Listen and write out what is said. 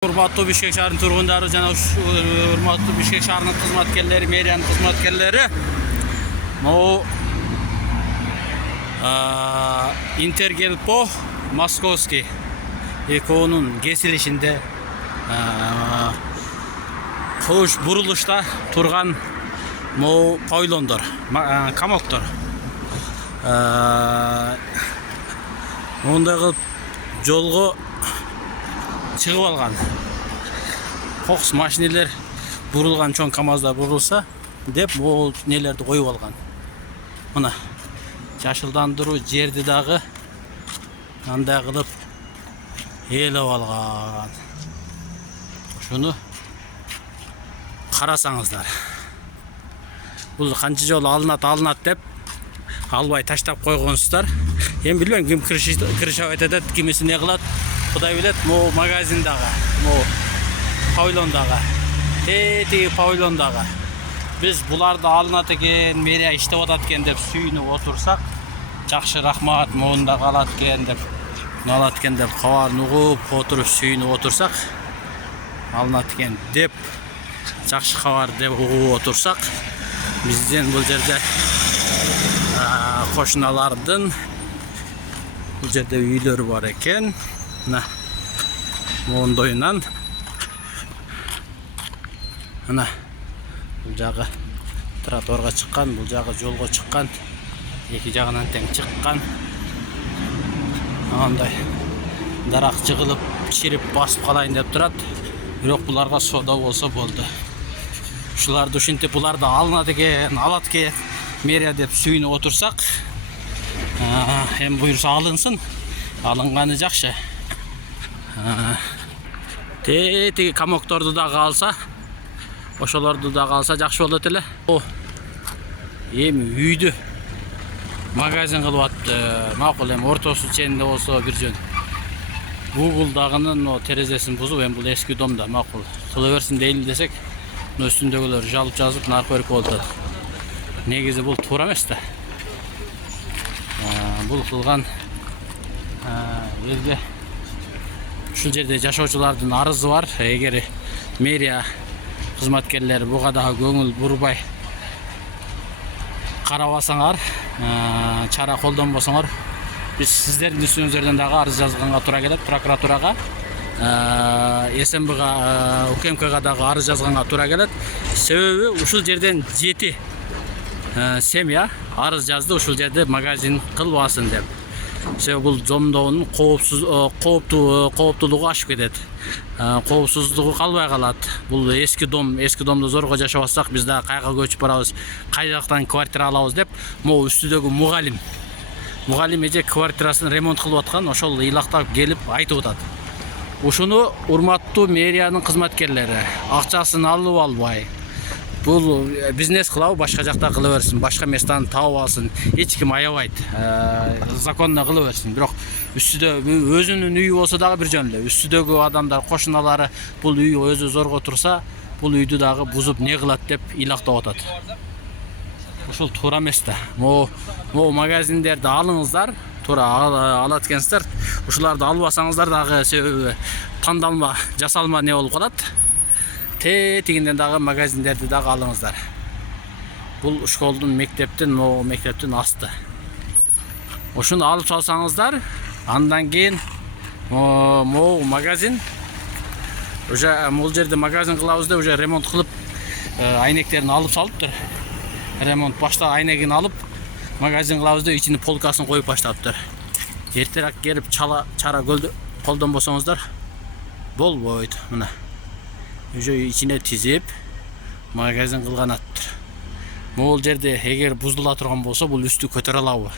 Урматтуу Бишкек шаарынын тургундары жана урматтуу Бишкек шаарынын кызматкерлери, мэриянын кызматкерлери могу Интергелпо Московский экөөнүн кесилишинде кош бурулушта турган могу павильондор, камоктор мындай кылып жолго чыгып алган. Кокус машинелер бурулган, чоң КамАЗдар бурулса деп могу нелерди коюп алган. Мына жашылдандыруу жерди дагы андай кылып ээлеп алган. Ушуну карасаңыздар. Бул канча жолу алынат деп албай таштап койгонсуздар. Эми билбейм ким кырышап атат, кимиси не кылат. Кудай билет, могу магазиндагы, могу павильондагы, тиги павильондагы биз буларды алынат экен, мэрия иштеп атат экен деп сүйүнүп отурсак, жакшы рахмат, могунда калат экен деп кабарын угуп отуруп сүйүнүп отурсак, алынат экен деп жакшы кабар деп угуп отурсак, бизден бул жерде кошуналардын бул жерде үйлөрү бар экен. Мына мондойунан мына бул жагы тротуарга чыккан, бул жагы жолго чыккан, эки жагынан тең чыккан. Андай дарак жыгылып, чирип басып калайын деп турат. Бирок буларга соода болсо болду. Ушуларды ушинтип буларды алынат экен, алат экен мэрия деп сүйүнүп отурсак, эми буюрса алынсын. Алынганы жакшы. Тиги камокторду дагы алса, ошолорду дагы алса жакшы болот эле. Эми үйдү магазин кылып атты. Макул, эми ортосу ченинде болсо бир жөн. Google дагынын терезесин бузуп, эми бул эски домда макул кыла берсин дейли десек, үстүндөгүлөр жалып жазып наркы берип болуп атат. Негизи бул туура эмес да. Бул кылган жерде ушул жерде жашоочулардын арызы бар. Эгер мэрия кызматкерлери буга дагы көңүл бурбай карабасаңар, чара колдонбосоңор, биз сиздердин үстүңүздөрдөн дагы арыз жазганга туура келет. Прокуратурага, СМБга, УКМКга дагы арыз жазганга туура келет. Себеби ушул жерден 7 семья арыз жазды, ушул жерде магазин кылбасын деп. Себеби бул жомдоонун кооптуулугу ашып кетет. Коопсуздугу калбай калат. Бул эски домдо зорго жашабасак, биз дагы кайга көчүп барабыз, кай жактан квартира алабыз деп, могу үстүдөгү мугалим эже квартирасын ремонт кылып аткан, ошол ыйлактап келип айтып атат. Ушуну урматтуу мэриянын кызматкерлери акчасын алып албай, бул бизнес кылабы, башка жакта кыла берсин, башка местаны таап алсын, эч ким аябайт, законно кыла берсин. Бирок үстүдө өзүнүн үйү болсо дагы бир жөн эле. Үстүдөгү адамдар, кошуналары бул үй өзү зорго турса, бул үйдү дагы бузуп не кылат деп ыйлактап атат. Ушул туура эмес да. Могу магазиндерди алыңыздар, туура алат экенсиздер. Ушуларды албасаңыздар дагы себеби тандалма, жасалма не болуп калат. Тигинден дагы магазиндерди дагы алыңыздар. Бул школдун, мектептин асты. Ошону алып салсаңыздар, андан кийин могу магазин уже бул жерде магазин кылабыз деп уже ремонт кылып, айнектерин алып салыптыр. Ремонт башта айнегин алып, магазин кылабыз деп ичине полкасын коюп баштаптыр. Эртерээк келип чара колдонбосоңуздар болбойт. Мына уже ичине тизип магазин кылган аттыр. Могул жерде эгер бузула турган болсо, бул үстү көтөрө алабы?